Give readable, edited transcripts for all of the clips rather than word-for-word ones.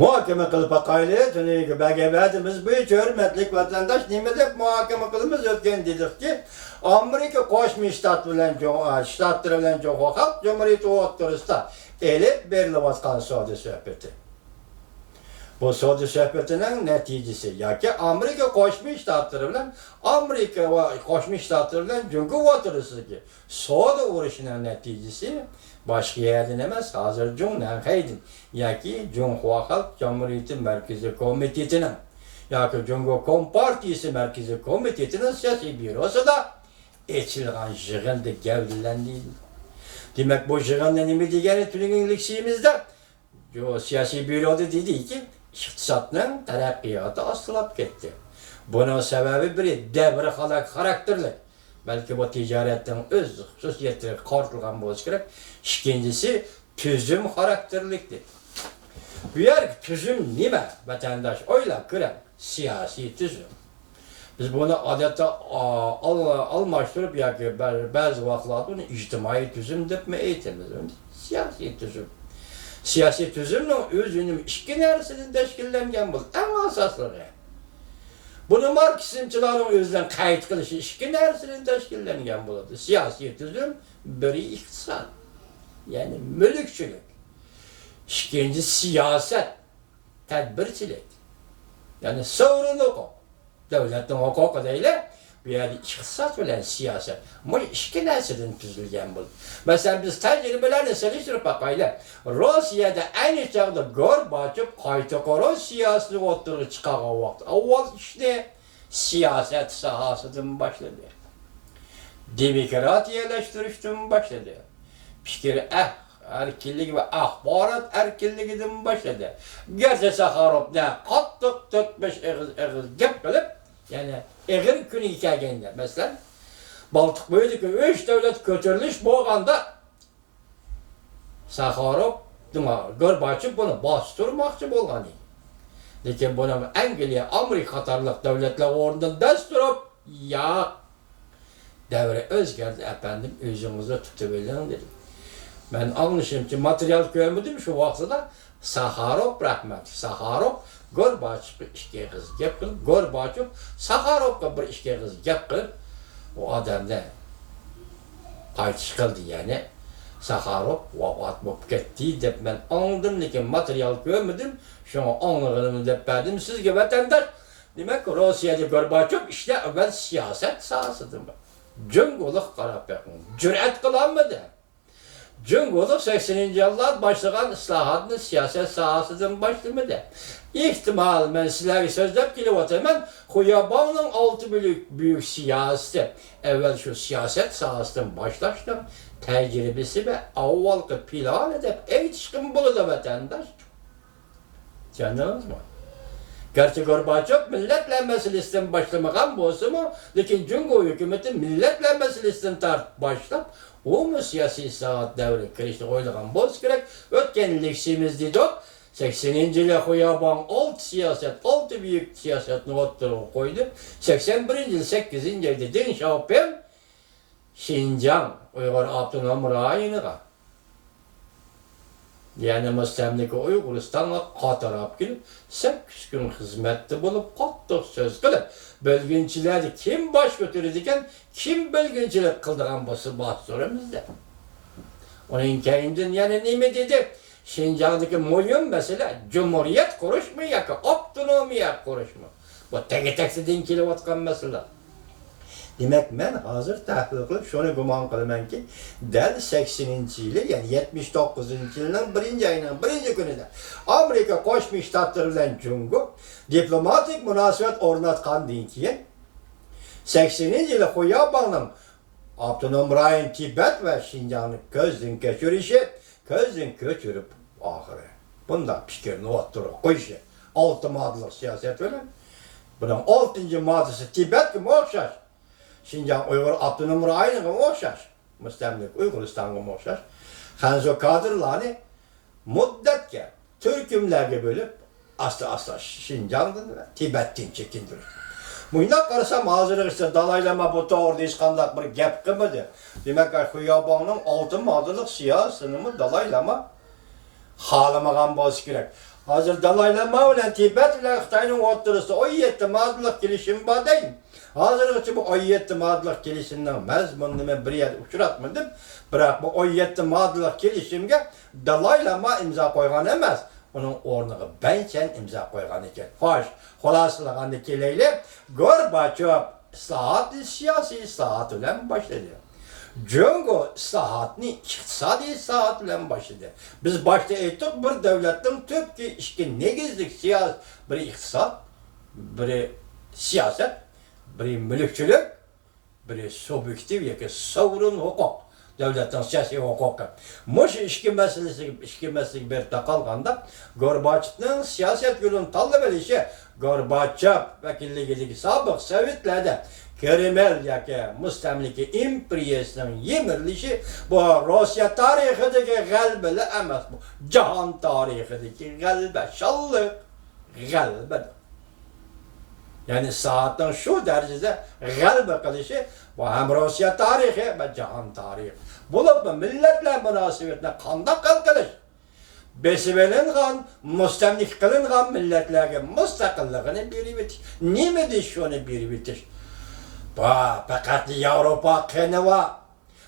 Muhakeme kılıp akaylı, tünüyü begevedimiz bu hiç hürmetlik vatandaş nimede muhakeme kılımız ötken dedik ki Amerika Koşmuş Ştatları bilen Joko Halk Cumhuriyeti oturursa elip berilivazkan soğudu sohbeti. Bu soğudu sohbetinin neticesi ya ki Amerika Koşmuş Ştatları bilen Amerika Koşmuş Ştatları bilen Cumhuriyeti oturursa ki soğudu uğraşının neticesi başka yerden emez, hazır Cumhuriyet'in haydin. Ya ki Cumhuriyet Halk Cumhuriyeti Merkezi Komiteti'nin ya ki Cumhuriyet Kompartisi Merkezi Komiteti'nin siyasi bürosu da eçilgan jığındı gevdilendiydi. Demek bu jığınla nemi degeni tülünginlikçiyimizde o siyasi büroda dedi ki iktisatının terakkiyatı asılap gitti. Bunun sebebi biri devri karakterlik. Belki bu ticaretten öz hususiyetleri korkulgan boğaz gerek. İkincisi tüzüm karakterliktir. Bu yer tüzüm nime vatandaş öyle kırem siyasi tüzüm. Biz bunu adeta almaştırıp ya ki bazı vakılarda bunu içtimai tüzüm deyip mi eğitimiz? Siyasi tüzüm. Siyasi tüzümle özünün iki neresinin teşkillengen bu. En asasları. Bunu Marksizmçilerin özünden kayıt kılışı iki neresinin teşkillengen buladı. Siyasi tüzüm, biri iktisat. Yani mülkçülük. İkinci siyaset, tedbirçilik. Yani sorumluluk o. Devletin hukuku değil, bir yerde iktisat bilen siyaset. Bu iki nesilin tüzülgen bu. Mesela biz tecrübelerini seliştirip bakayla, Rusya'da aynı çağda Gorbaçov kaytakoro siyasi oturup çıkağı vakti. Avval işte siyaset sahasından başladı. Demokrat yerleştirişten başladı. Fikir erkinlik ve ahbarat erkinliğinden başladı. Gerçi Sakharov ne kattık 4-5 eğiz gep bilip yani eğir günü hikayende mesela Baltık boyudaki 3 devlet kötürülüş boğanda Sakharov Gorbaçov bunu bastırmakçı bolğanı. Lekin bunun Angliya, Amerika katarlıq devletler oradan dest durup ya devre özgerdi efendim özünüzü tutuverin dedim. Ben anlaşım ki materyal koyamadım şu vaxtıda Sakharov rahmet. Sakharov Gorbaçov işke kız gep kılıp Gorbaçov Sakharov'a bir işke kız gep kılıp o adam ne payçı kıldı yani Sakharov vefat bulup gitti deyip ben anladım lekin materyal koyamadım şunu anladığımı deyip verdim sizge vatandaş demek ki Rusya'da Gorbaçov işte evvel siyaset sahasıdır. Cüngoluk karap yapın. Cüret kılanmadı. Cumhuriyet 80. yıllar başlayan ıslahatın siyaset sahasından başlamadı. İhtimal ben sizlere sözlep kilovat hemen Xuyaban'ın altı büyük siyaseti. Evvel şu siyaset sahasından başlaştım. Tecrübesi ve avvalki plan edip eğitişkin buludu vatandaş. Canınız mı? Gerçi Gorbaçov milletle meselesinden başlamagan bolsa mu? Lekin Cumhuriyet hükümeti milletle meselesinden başlap o mu siyasi saat devri kirişte oylagan boz gerek. Ötkenlikçimiz dedik. 80. yılı Xuyaban altı büyük siyasetini oturup koydu. 81. yıl 8. yılda Deng Xiaoping Şincan Uygur Abdunam Rayı'na yani müstemlike Uyguristan'a qatarab gelip 8 gün hizmette bulup qattiq söz qilib bölgünçilerdi kim baş götürürken kim bölgünçilik kıldırgan bolsa bahsoramızda. Onun keyinden yani nime dedi? Şincan'daki mühim mesele Cumhuriyet kuruşmu ya ki otonomiya kuruşmu. Bu tek-teksidin kilovatkan mesele. Demek ben hazır tahlil kılıp şunu guman kılıman ki del 80. yılı yani 79. yılının 1. ayının 1. günüde Amerika Koşmuş Ştatları bilen Cumhuriyet diplomatik münasebet ornatkan dinkiye 80. yılı Xuyaban'ın Abdunam Rayın Tibet ve Şincan'ı gözden köçürüp ahire. Bunda pikirini oturup koyuşu. 6 maddelik siyaset öyle. Bunun 6. maddesi Tibet gibi okşar. Şincan Uygur Abdunam Rayı'na okşar. Müstemlik Uyguristan'a okşar. Hanzo kadırlarını müddetke Türkümlerge bölüp asla Şincan'dan Tibet'ten çekindirir. Buynak karışam hazırlık işte dalaylama bu doğru iskandak bir gep kımıdı. Demek ki Xuyaban'ın 6 maddelik siyasını mı dalaylama halamagan boz gerek. Hazır Dalai Lama bilen Tibet bilen Xitayning o'rtasida 17 maddelik kelishim bor deydi. Hazırgacha bu 17 maddelik kelishimning mazmunini men bir yer uchratmadim. Biroq bu 17 maddelik kelishimga Dalai Lama imzo qo'ygan emas. Onun o'rniga Benchen imzo qo'ygan ekan. Xo'sh, xulosalaganda kelaylik. Gorbachev siyosiy islohot bilan boshladi. Jungo islohotni iqtisodiy islohot bilan boshladi. Biz boshda aytdik, bir davlatning tubki ikki negizlik siyosat, biri iqtisod, biri siyoset, biri mulkchilik, biri subyektiv yoki sovrun huquq. Devletin siyasi hukuku. Muş işki meselesi bir taqalganda Gorbachevning siyaset yolunu tanlab olishi Gorbachev vakilligidagi sobiq Sovetlarda Kreml yoki mustamlika imperiyasining yemirilishi bu Rossiya tarixidagi g'alaba emas, bu jahon tarixidagi g'alaba, shalliq g'alaba. Yani saatin şu derecede g'alaba qilishi bu hem Rossiya tarixi ve jahon tarixi. Bulup mu milletler münasebetine kandak qilish. Besibelingan, mustamlik qilingan milletlerge mustaqilligini berib etish. Nimedi şunu berib etish? Fakat Avrupa qanava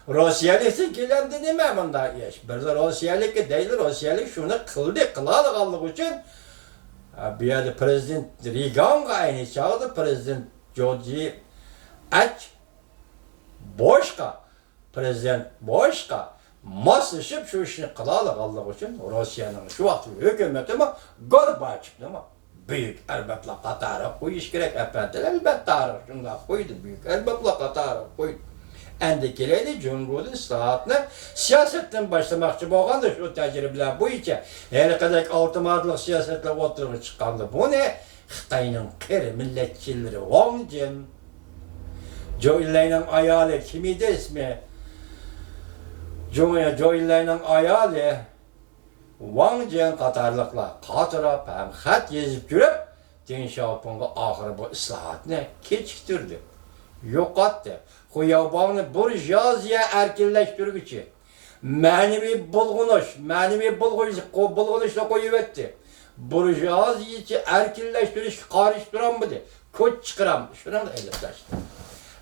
Rossiyaliksin kelamdi nima bunda ish? Bir Rossiyalik değil, Rossiyalik şunu qildi, qiladiganligi uchun bu yerda prezident Reagan'ga aynı çağda prezident George H. Bush'ga prezident Bush'ga maslaşıp şu işini qiladiganligi uchun Rossiyaning shu vaqt hukumati mi Gorbachevni mi büyük erbaplar qatori qo'yish kerak. Albatta tarix shunday qo'ydi, büyük erbaplar qatori qo'ydi. Endi kelaydi Jungo'da islohotni siyosatdan boshlamoqchi bo'lganda shu tajribalar bo'yicha har qanday avtomatlik siyosatlar o'tirib chiqqanda buni Xitoyning qir millatchilari Wang Jin, Zhou Enlai'ning ayoli kim edi ismi? Zhou Enlai'ning ayoli Wang Jin qatorliqlar qatorab ham xat yozib yurib, Deng Xiaopingga oxiri bu islohotni kechiktirdi, yo'qotdi. Xuyabağını burjuaziya erkinleştirgüçü, manevi bulgunuşla koyuvetti. Burjuaziya erkinleştiriş karıştıranmadı, koç çıkaran, şuna da elifleşti.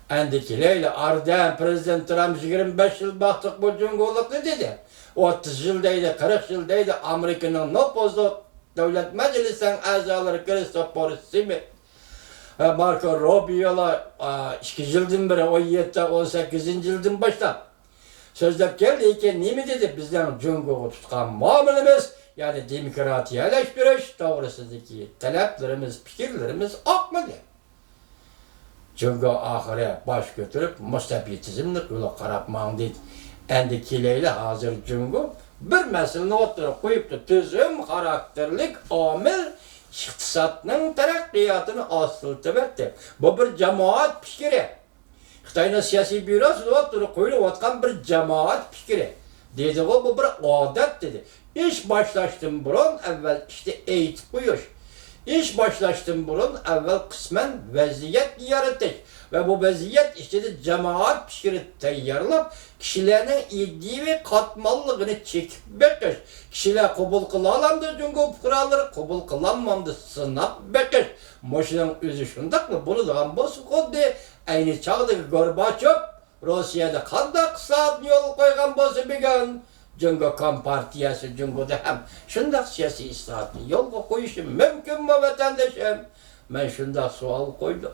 Endikileyle Arden Prezident Trump 25 yıl baktık bu cumhurluklu dedi. 30 yıldaydı, 40 yıldaydı Amerika'nın nüfuzu devlet meclisi'nin azaları Christopher Smith, Marco Rubio'la 2 yıldan beri 17-18 yıldan başta sözlep geldi ki ne mi dedi bizden Jungo'yu tutkan muamelemiz yani demokratiyalaştırış doğrusundaki taleplerimiz, fikirlerimiz akmadı. Jungo ahire baş götürüp mustabiyetizmlik yola qarapman dedi. Endikileyle hazır Jungo bir meseleni oturup koyup da tüzüm karakterlik amil iqtisodning taraqqiyotini asıltıp etti. Bu bir cemaat fikri. Xitoyning siyosiy byurosida o'tirib qo'yilayotgan bir cemaat fikri. Dedi o bu bir odat dedi. İş başlaştım burun evvel işte eğitip qo'yish. İş başlaştım burun evvel kısmen vaziyet yaratish ve bu vaziyet işte de cemaat fikri tayyorlab kişilerin iddiği ve katmallığını çekip bekish. Kişiler kabul kılalandı Jungo fıkraları, kabul kılanmadı sınap bekish. Moşunun özü şundak mı? Bunu da bozuk oldu. Aynı çağdaki Gorbachev Rusya'da kandak saat yol koygan bozu bilgen. Jungo Kompartiyası Jungo'da hem şundak siyasi islahatını yolga koyuşum mümkün mü vatandaşım? Ben şundak sual koydum.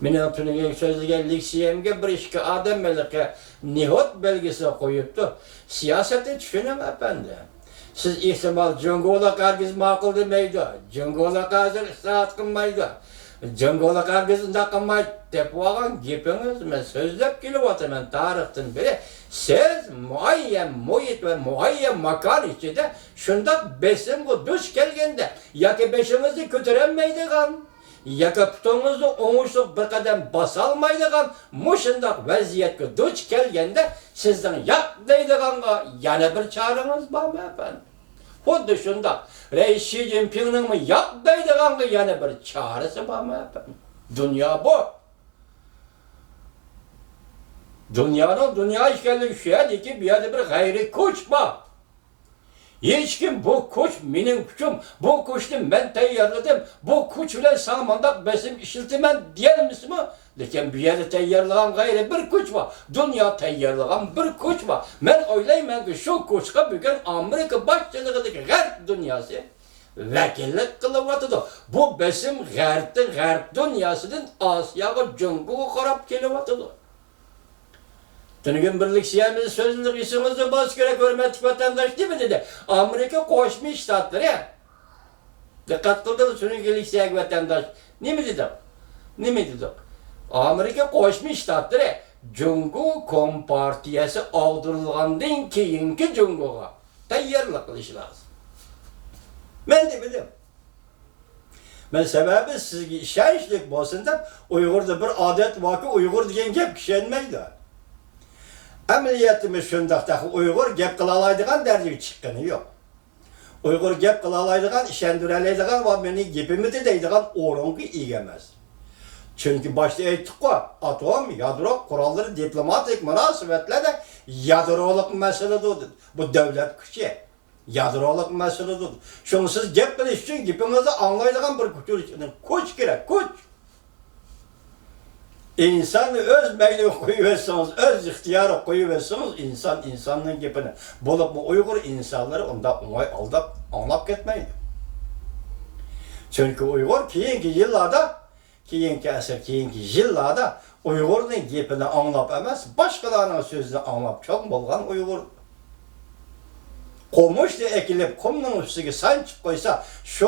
Meni tünigen sözlügen liksiyemge bir işki adam belki nihot belgesi koyuptu. Siyaseti düşünüm efendim. Siz ihtimal Jungo'la kargiz makul demeydi. Jungo'la kargiz islahat kılmaydı. Jungo'la kargiz da kılmaydı. Tepuağın gipiniz mi sözlep gelip oturmen tarihten beri siz muayyen muhit ve muayyen makar içinde şundak besim bu düş gelgende ya ki beşinizi götüremeydiğin ya putunuzu oңuşluq bir kadem basalmaydigan muşundaq vaziyetke duç kelgende sizden yap deydiganға yana bir çarınız var mı efendim? Xuddi şundaq Reis Xi Jinping'nin mi yap deydiganға yana bir çaresi var mı efendim? Dünya bu. Dünya işgali şu ki bir yerde bir gayri kuç var. Hiç kim bu kuş benim kuşum, bu kuşni ben tayyorladım, bu kuş bilan samanda besim işiltimen diyemiz mi? Lekin bu yerde tayyorlagan gayri bir kuş var. Dünya tayyorlagan bir kuş var. Ben oylayman ki şu kuşga bugün Amerika başçılığındaki G'arb dünyası vakillik kılıvatıdı. Bu besim G'arb dünyasının Asya'ga Cungu'ga karab kelivatıdı. Tünügün birlik siyahımızı sözlülük isimizde bas gerek hürmetlik vatandaş değil mi dedi. Amerika Koşmuş Ştatları ya. Dikkat kıldınız tünügün siyah vatandaş. Ne mi dedim? Ne mi dedim? Amerika Koşmuş Ştatları Cungu Kompartiyası aldırılgandan keyinki Cungu'ga tayyarlık kılışı lazım. Ben de bildim. Ben sebebi sizge işençlik bolsunda Uygur'da bir adet vakı Uygur diyen gep kişenmeydi. Ameliyatımız şundaqtaki Uygur gep kılalaydıgan derdiği çıkkını yok. Uygur gep kılalaydıgan, işendirelaydıgan ve beni gepimi de deydigan orunku igemez. Çünkü başta ayttık ko, atom, yadro kuralları diplomatik münasebetlerle yadroluk meseledir. Bu devlet kişi. Yadroluk meseledir. Şunu siz gep kılış için gepinizi anlaydıgan bir kuş için. Kuş gerek, kuş. İnsanı öz meyli koyuverseniz, öz ihtiyarı koyuverseniz insan insanlığın gepini. Bulup bu Uygur insanları onda aldap anlap gitmeydi. Çünkü Uygur keyinki yıllarda, keyinki yıllarda Uygur'un gepini anlap emez, başkalarının sözünü anlap çok bolgan Uygur. Komuş da ekilip, kumның üstüge sancıp koysa,